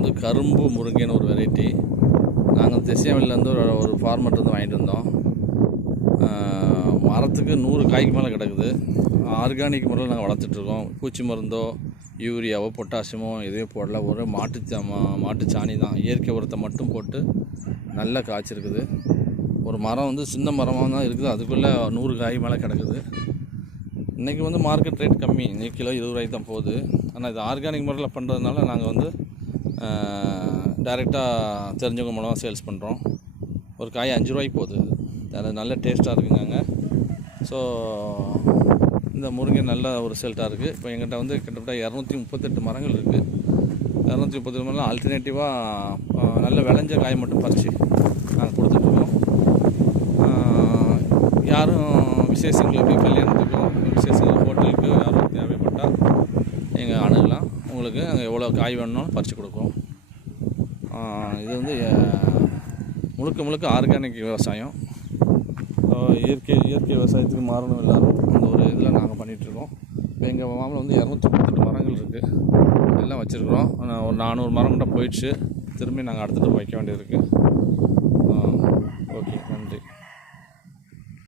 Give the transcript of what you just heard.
வந்து கரும்பு முருங்கைன்னு ஒரு வெரைட்டி. நாங்கள் திசையவெளிலேருந்து ஒரு ஃபார்மர்லேருந்து வாங்கிட்டு வந்தோம். மரத்துக்கு 100 காய்க்கு மேலே கிடக்குது. ஆர்கானிக் முறையில் நாங்கள் வளர்த்துட்ருக்கோம். பூச்சி மருந்தோ யூரியாவோ பொட்டாசியமோ எதையும் போடல. ஒரு மாட்டுச்சாணி தான், இயற்கை உரத்தை மட்டும் போட்டு நல்லா காய்ச்சிருக்குது. ஒரு மரம் வந்து சின்ன மரமாக தான் இருக்குது, அதுக்குள்ளே 100 காய் மேலே கிடக்குது. இன்றைக்கி வந்து மார்க்கெட் ரேட் கம்மி, இன்றைக்கி கிலோ 20 ரூபாய்க்கு தான் போகுது. ஆனால் இது ஆர்கானிக் முறையில் பண்ணுறதுனால நாங்கள் வந்து டைரெக்டாக தெரிஞ்சவங்க மூலமாக சேல்ஸ் பண்ணுறோம். ஒரு காய் 5 ரூபாய்க்கு போகுது. அது நல்ல டேஸ்ட்டாக இருக்குங்க. ஸோ இந்த முருங்கை நல்ல ஒரு ரிசல்ட்டாக இருக்குது. இப்போ எங்கிட்ட வந்து கிட்டத்தட்ட 238 மரங்கள் இருக்குது. 238 மரம் ஆல்டர்னேட்டிவாக நல்ல விளைஞ்ச காய் மட்டும் பறித்து நாங்கள் கொடுத்துட்ருக்கோம். யாரும் விசேஷங்களுக்கு, கல்யாணத்துக்கோ விசேஷங்களுக்கு, ஹோட்டலுக்கு யாரும் தேவைப்பட்டால் நீங்கள் அணுகலாம். உங்களுக்கு நாங்கள் எவ்வளோ காய் வேணும்னாலும் பறித்து கொடுக்குறோம். இது வந்து முழுக்க ஆர்கானிக் விவசாயம். இயற்கை விவசாயத்துக்கு மாறணும் எல்லோரும். அந்த ஒரு இதில் நாங்கள் பண்ணிகிட்ருக்கோம். இப்போ எங்கள் மாமலை வந்து 238 மரங்கள் இருக்குது, எல்லாம் வச்சுருக்குறோம். ஒரு 400 மரம் கூட போயிடுச்சு. திரும்பி நாங்கள் அடுத்துட்டு வைக்க வேண்டியது இருக்குது. ஓகே.